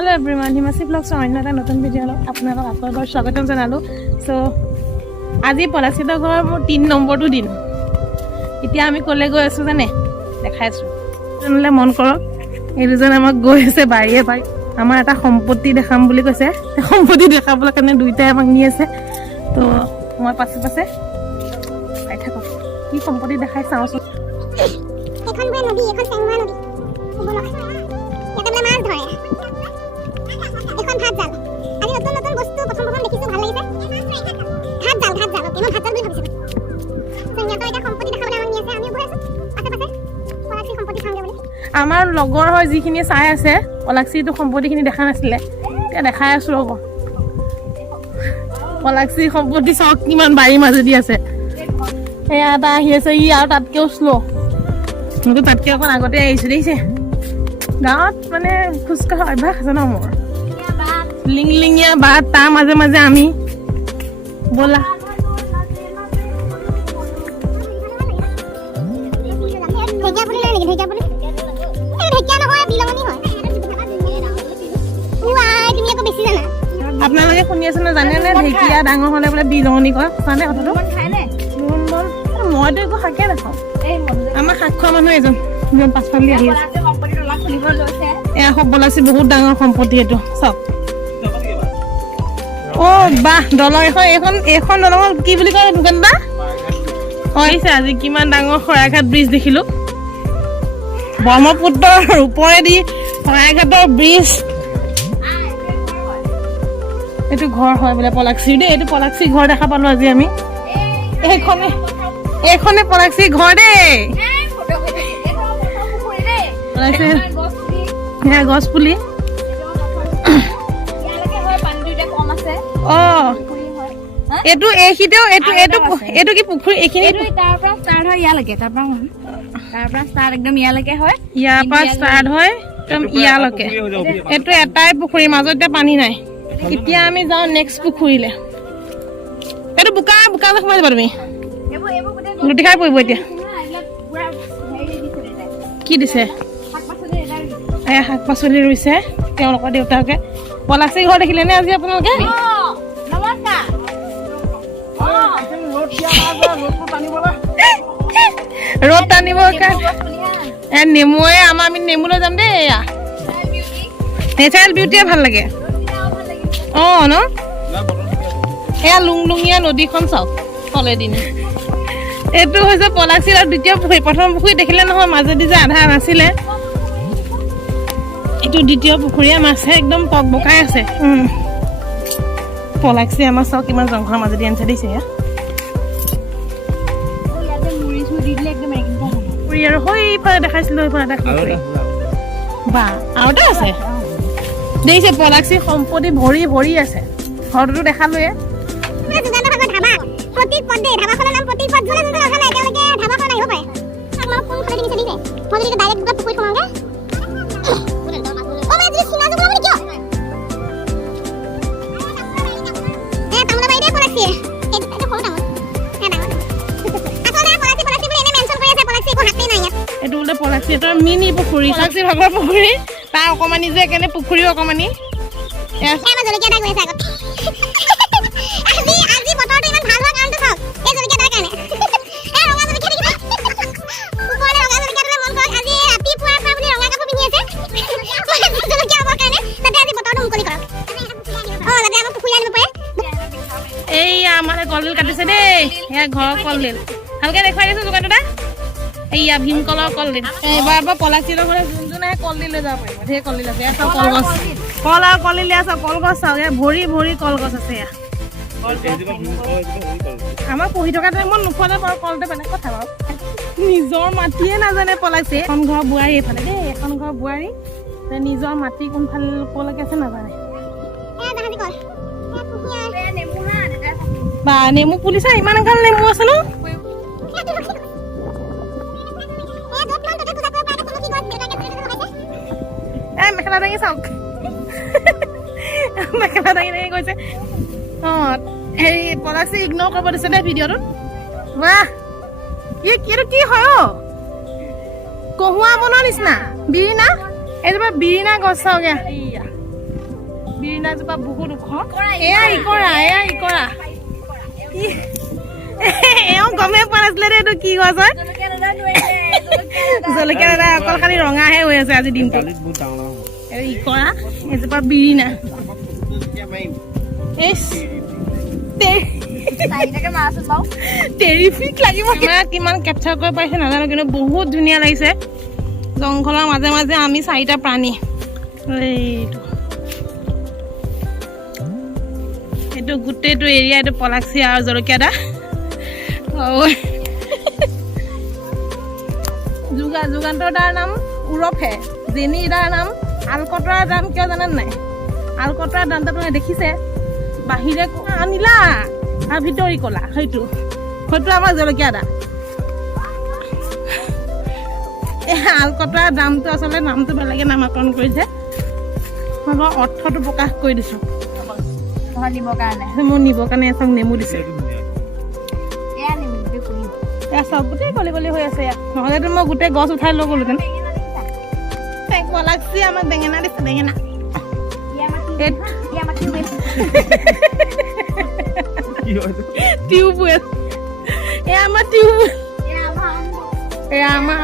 Hello everyone, Himasi Vlogs অন্য এটা নতুন ভিডিঅ' লগত আপোনালোক আকৌ এবাৰ স্বাগতম জনালোঁ। চ' আজি পলাশীহঁতৰ ঘৰৰ মোৰ 3 নম্বৰটো দিন। এতিয়া আমি ক'লে গৈ আছোঁ জানে, দেখাই আছোঁ। তেনেহ'লে মন কৰক, এই দুজন আমাক গৈ আছে বাৰীয়ে বাৰী। আমাৰ এটা সম্পত্তি দেখাম বুলি কৈছে, সম্পত্তি দেখাবলৈ কাৰণে দুইটাই আমাক নি আছে। তো মই পাছে পাছে চাই থাকক, কি সম্পত্তি দেখাই চাওঁচোন। এখন বোলে নদী, এখন চেংমৰা নদী। ইয়াতে বোলে মাছ ধৰে। এখন ভাত জাল। আজি নতুন নতুন বস্তু প্ৰথম দেখিছোঁ, ভাল লাগিছে। ভাত জাল, অকে, মই ভাত জাল বুলি ভাবিছিলোঁ। সিহঁতৰ এতিয়া সম্পত্তি দেখাবলৈ আমাক নি আছে, আমিও গৈ আছোঁ পাছে পাছে পলাশী সম্পত্তি চামগৈ বুলি। আমাৰ লগৰ হয় যিখিনি চাই আছে, পলাশীটো সম্পত্তিখিনি দেখা নাছিলে, এতিয়া দেখাই আছোঁ ৰ'ব। পলাশী সম্পত্তি চাওক কিমান বাৰীৰ মাজেদি আছে। সেয়া এটা আহি আছে, ই আৰু তাতকৈও শ্ল'। কিন্তু তাতকৈ অকণ আগতে আহিছোঁ দেখিছে। গাঁৱত মানে খোজকঢ়া অভ্যাস আছে ন মোৰ। লিংলিঙীয়া বাট, তাৰ মাজে মাজে আমি ব'লা। আপোনালোকে শুনি আছে নে জানে নে? ঢেকীয়া ডাঙৰ হ'লে বোলে বিলঙনি কয়, মানে কথাটো মইতো একো শাকে নাখাওঁ। আমাৰ শাক খোৱা মানুহ এজন পাছফালে আহি আছে। এয়া পলাশী বহুত ডাঙৰ সম্পত্তি এইটো চাওক। অ' বাহ, দলং এইখন দলঙক কি বুলি কয় দোকান দা? হৈছে আজি কিমান ডাঙৰ শৰাইঘাট ব্ৰিজ দেখিলো। ব্ৰহ্মপুত্ৰৰ ওপৰেদি শৰাইঘাটৰ ব্ৰিজ। এইটো ঘৰ হয় বোলে পলাশীৰ দেই। এইটো পলাশী ঘৰ দেখা পালো আজি আমি। এইখনে পলাশী ঘৰ দেই। গছ পুলি। এইটো এইখিনিও এইটো কি পুখুৰী? এইখিনি তাৰ পৰা ষ্টাৰ্ট হয় ইয়ালৈকে, তাৰ পৰা ষ্টাৰ্ট একদম ইয়ালৈকে হয়। ইয়াৰ পৰা ষ্টাৰ্ট হয় একদম ইয়ালৈকে। এইটো এটাই পুখুৰী, মাজত এতিয়া পানী নাই। এতিয়া আমি যাওঁ নেক্সট পুখুৰীলে। এইটো বোকা সোমাই যাবা তুমি, লুটি খাই পৰিব এতিয়া। কি দিছে? এয়া শাক পাচলি ৰুইছে তেওঁলোকৰ দেউতাকে। পলাশী ঘৰ দেখিলে নে আজি আপোনালোকে? ৰ'দ টানিব নেমুৱে আমি নেমুলৈ যাম দেই। এয়া নেচাৰেল বিউটিয়ে ভাল লাগে। অঁ ন, এয়া লুংলুঙীয়া নদীখন চাওক তলেদি। এইটো হৈছে পলাশীৰ আৰু দ্বিতীয় পুখুৰী। প্ৰথম পুখুৰী দেখিলে নহয়, মাজেদি যে আধা নাছিলে, এইটো দ্বিতীয় পুখুৰীয়ে মাছে একদম পকবকাই আছে। পলাশী আমাৰ চাওক কিমান জংঘলৰ মাজেদি আনিছে দিছে। আৰু সেইফালে দেখাইছিলো, সেইফালে দেখাইছিলো। বা আৰু এটা আছে দেখিছে, পলাশী সম্পত্তি ভৰি ভৰি আছে। ঘৰটোতো দেখালোৱে। এইটো বোলে পলাশী এটা মিনি পুখুৰী, পলাশী ভাগৰ পুখুৰী। তাৰ অকমানি যে একেনে পুখুৰী অকমানি। এইয়া মানে কলডিল কাটিছে দেই, এয়া ঘৰৰ কলডিল। ভালকে দেখুৱাই দিছো দোকানটোতে। এইয়া ভীমকলৰ কলডিল। এইবাৰ পলাশীৰ ঘৰত যোন আহে কলডিল লৈ যাব পাৰিব। ঢেৰ কলডিল আছে, এয়া চাওক কলগছ, কল আৰু কলডিল আছে। কলগছ চাওক, এয়া ভৰি ভৰি কলগছ আছে। এয়া আমাৰ পঢ়ি থকা টাইমত নোখোৱালে বাৰু, কলটো বেলেগ কথা বাৰু। নিজৰ মাটিয়ে নাজানে পলাশী। এখন ঘৰ বোৱাৰী এইফালে দেই, এখন ঘৰ বোৱাৰী। নিজৰ মাটি কোনফালে ক'লৈকে আছে নাজানে। বা নেমু পুলিচা, ইমান গাল নেমু আছে ন। মেখেলা দাঙি চাওক, মেখেলা দাঙি দাঙি গৈছে। অঁ হেৰি পলাশী ইগন'ৰ কৰিব দিছে দেই ভিডিঅ'টোত। বাহ, এইটো কি হয়? কহুৱা বনৰ নিচিনা বিৰিণা। এইজোপা বিৰিণা গছ চাওগে। বিৰিণাজোপা বহুত ওখ এয়া ইকৰা এওঁ গমেই পোৱা নাছিলে দেই এইটো কি গছ হয় জলকীয়া দাদা অকল খালি ৰঙাহে হৈ আছে আজি দিনটো ইকৰা এজোপা বিৰিণা টেৰিফিক লাগিব কিমান কেপচাৰ কৰিব পাৰিছে নাজানো কিন্তু বহুত ধুনীয়া লাগিছে জংঘলৰ মাজে মাজে আমি 4টা প্ৰাণী এইটো গোটেইটো এৰিয়া এইটো পলাকচিয়া আৰু জলকীয়া দা যুগান্তৰ দাৰ নাম উৰফে জেনি দাৰ নাম আলকটৰাৰ দাম কিয় জানেন নাই আলকটৰাৰ দামটো তুমি দেখিছে বাহিৰে আনিলা আৰু ভিতৰি কলা সেইটো আমাৰ জলকীয়া দা আলকটৰাৰ দামটো আচলতে নামটো বেলেগে নামাকৰণ কৰিছে মই অৰ্থটো প্ৰকাশ কৰি দিছো নিবৰ কাৰণে এচক নেমু দিছে এয়া চব গোটেই গলি গলি হৈ আছে ইয়াত নহ'লেতো মই গোটেই গছ উঠাই লৈ গ'লোহেঁতেন পলাকচি আমাক বেঙেনা দিছে বেঙেনা টিউবৱেল এয়া আমাৰ টিউবৱেল এয়া আমাৰ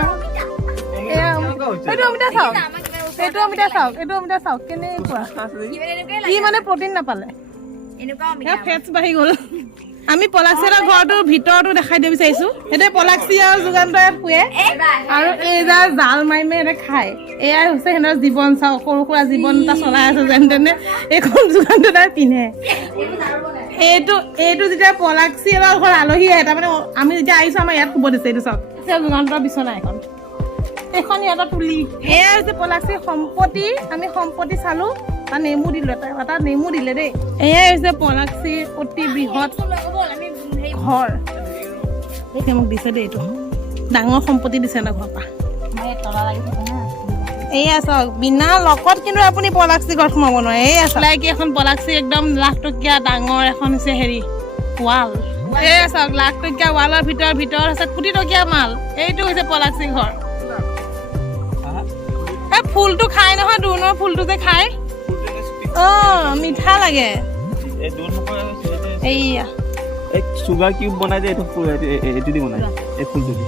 এইটো অমিতা চাওক কেনেকুৱা ই মানে প্ৰটিন নাপালে ফেটছ বাঢ়ি গ'ল আমি পলাকচিয়াৰ ঘৰটোৰ ভিতৰতো দেখাই দিব বিচাৰিছো এতিয়া পলাকচি আৰু যুগান্তৰে শুৱে আৰু এইয়া জাল মাৰি মাৰি খায় এয়াই হৈছে সিহঁতৰ জীৱন চাওক সৰু সুৰা জীৱন এটা চলাই আছে যেনে তেনে এইখন যুগান্তদাই পিন্ধে এইটো যেতিয়া পলাকচিয়াৰ ঘৰ আলহী আহে তাৰমানে আমি যেতিয়া আহিছো আমাৰ ইয়াত শুব দিছে এইটো চাওক যুগান্তৰ বিচনা এইখন সিহঁতৰ তুলি এয়া হৈছে পলাকচিৰ সম্পত্তি আমি সম্পত্তি চালো তাৰ নেমু দিলো এটা নেমু দিলে দেই এয়াই হৈছে পলাকচিৰ অতি বৃহৎ ঘৰ মোক দিছে দেই এইটো ডাঙৰ সম্পত্তি দিছে ন ঘৰৰ পৰা এয়া চাওক বিনা লগত কিন্তু আপুনি পলাকচি ঘৰত সোমাব নোৱাৰে এয়া চাওক এখন পলাকচি একদম লাখটকীয়া ডাঙৰ এখন হৈছে হেৰি ৱাল এয়া চাওক লাখটকীয়া ৱালৰ ভিতৰত আছে কোটি টকীয়া মাল এইটো হৈছে পলাকচি ঘৰ এই ফুলটো খাই নহয় দূৰৰ ফুলটো যে খায় মিঠা লাগে এইয়া সুগাৰ কিউব বনাই যে এইটো দি বনাই এই ফুলটো দি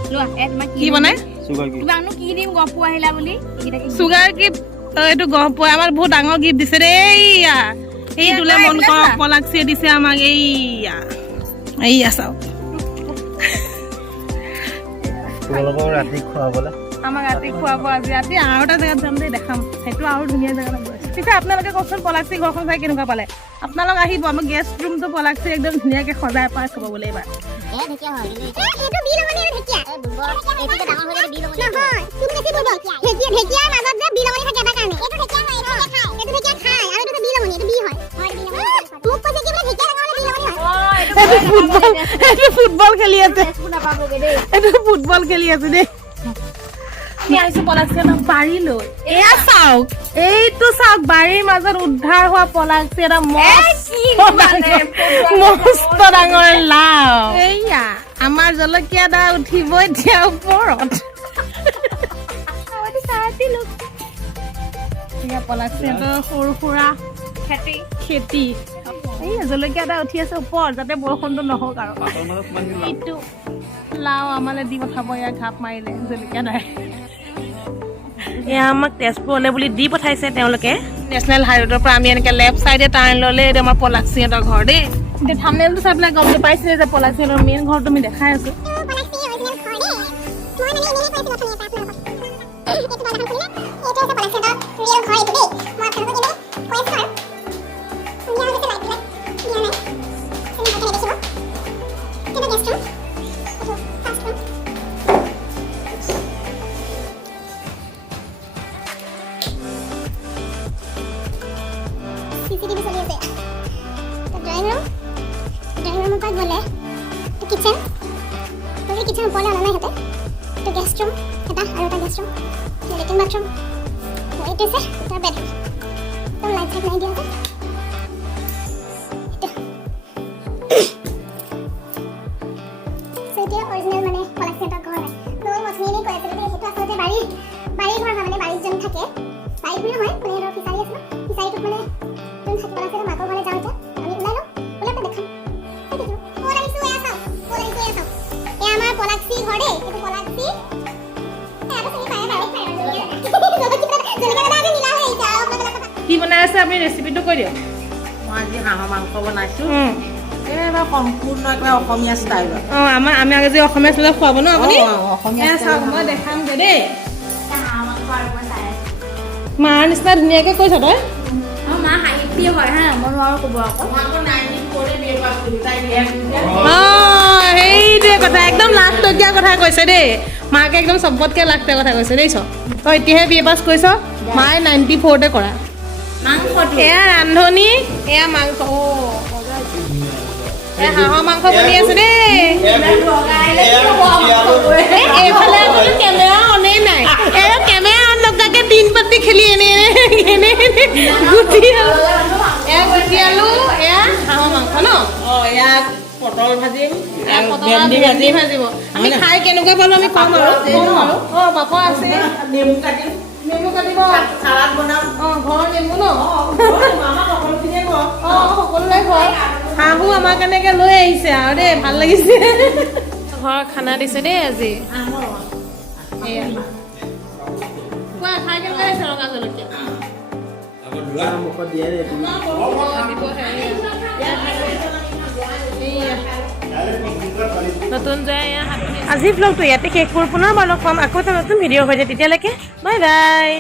কি বনাই চুগাৰ কিউব এইটো গহপুৰ আমাৰ বহুত ডাঙৰ গিফ্ট দিছে দেই এই তোলে মন কৰক পলাকচিয়ে দিছে আমাক এইয়া চাওক তোমালোকৰ ৰাতি খুৱাবলৈ আমাক ৰাতি খুৱাব আজি ৰাতি আৰু এটা জেগাত যাম দেই দেখাম সেইটো আৰু ধুনীয়া জেগাত গৈ আছে পিছে আপোনালোকে কওকচোন পলাকচি ঘৰখন চাই কেনেকুৱা পালে আপোনালোক আহিব আমাৰ গেষ্ট ৰুমটো পলাকচি একদম ধুনীয়াকৈ সজাই পাই খাব বোলে এইবাৰ ফুটবল খেলি আছে ফুটবল খেলি আছে দেই বাৰীলৈ এয়া চাওক এইটো চাওক বাৰীৰ মাজত উদ্ধাৰ হোৱা পলাকচি এটা মস্ত ডাঙৰ লাও এয়া আমাৰ জলকীয়া দা উঠিব এতিয়া ওপৰত পলাকচিহঁতৰ সৰু সুৰা খেতি এই জলকীয়া দা উঠি আছে ওপৰত যাতে বৰষুণটো নহওক আৰু এইটো লাও আমালৈ দি পঠাব ইয়াৰ ঘাপ মাৰিলে জলকীয়া দাই এয়া আমাক তেজপুৰলৈ বুলি দি পঠাইছে তেওঁলোকে নেশ্যনেল হাইৱেৰ পৰা আমি এনেকৈ লেফ্ট চাইডে টাৰ্ণ ল'লে এইটো আমাৰ পলাকচিহঁতৰ ঘৰ দেই এতিয়া থাম্বনেইলটো চাই পেলাই গম পাইছিলে যে পলাকচিহঁতৰ মেইন ঘৰ তুমি দেখাই আছো CCTV চলি আছে ড্ৰয়িং ৰুমৰ পৰা গ'লে কিচেন কিচেন ওপৰলৈ অনা নাই সিহঁতে এইটো গেষ্ট ৰুম এটা আৰু এটা গেষ্ট ৰুম লেট্ৰিন বাথৰুম এইটো আছে এটা বেডৰুম একদম লাইট চাইট নাই দিয়া আছে এতিয়া অৰিজিনেল মানে পলাকচিহঁতৰ ঘৰ হয় মই মথনিয়ে কৈ আছিলোঁ সেইটো আচলতে বাৰীৰ ঘৰ হয় মানে বাৰীত যেন থাকে বাৰীত বুলি নহয় মানে সিহঁতৰ ফিচাৰী আছে ন ফিচাৰীটোত মানে আছে মাকৰ ঘৰলৈ যাওঁ এতিয়া আমি ওলাই লওঁ ওলাই পেলাই দেখাম ক'ত আহিছোঁ এয়া চাওক ক'ত আহিছোঁ এয়া চাওক এয়া আমাৰ পলাক্সি ঘৰ দেই এইটো পলাক্সি কি বনাই আছে আপুনি ৰেচিপিটো কৈ দিয়ক মই আজি হাঁহৰ মাংস বনাইছোঁ একেবাৰে সম্পূৰ্ণ একেবাৰে অসমীয়া ষ্টাইলত অঁ আমি আজি অসমীয়া ষ্টাইলত খুৱাব ন আপুনি অসমীয়া চাওক মই দেখামগৈ দেই হাঁহৰ মাংস আৰু মই চাই আছোঁ মাৰ নিচিনা ধুনীয়াকৈ কৈছ তই আমাৰ মা সাহিত্যি হয় হা মই নোৱাৰো ক'ব আকৌ অঁ সেইটোৱে কথা একদম লাখটকীয়া কথা কৈছে দেই মাকে একদম চবতকৈ লাখটকীয়া কথা কৈছে দেই চ তই এতিয়াহে বি এ পাছ কৰিছ মায়ে 94তে কৰা মাংসটো এয়া ৰান্ধনি এয়া মাংস এয়া হাঁহৰ মাংস বনি আছে দেই এইফালে আকৌ কেমেৰা অনেই নাই এই কেমেৰা অন নকৰাকৈ দিন পাতি খেলি এনে গুটি এয়া গুটি আলু এয়া হাঁহৰ মাংস ন অঁ ইয়াত পটল ভাজিম ভেন্দি ভাজিব আমি খাই কেনেকুৱা পালো আমি কম আৰু অঁ পাপৰ আছে নেমু কাটিম নেমু কাটিব চালাড বনাম অঁ ঘৰৰ নেমু ন আমাৰ সকলোখিনিয়ে ঘৰ অঁ সকলোৰে ঘৰ হাঁহো আমাৰ কাৰণেকে লৈ আহিছে আৰু দেই ভাল লাগিছে ঘৰ খানা দিছে দেই আজি এয়া কোৱা খাই কেনেকুৱা লাগিছে ৰঙা জলকীয়া মুখত দিয়ে দেই তুমি নতুন আজি ভ্লগটো ইয়াতে শেষ কৰোঁ পুনৰ মই লগ পাম আকৌ এটা নতুন ভিডিঅ' হৈ যায় তেতিয়ালৈকে বাই বাই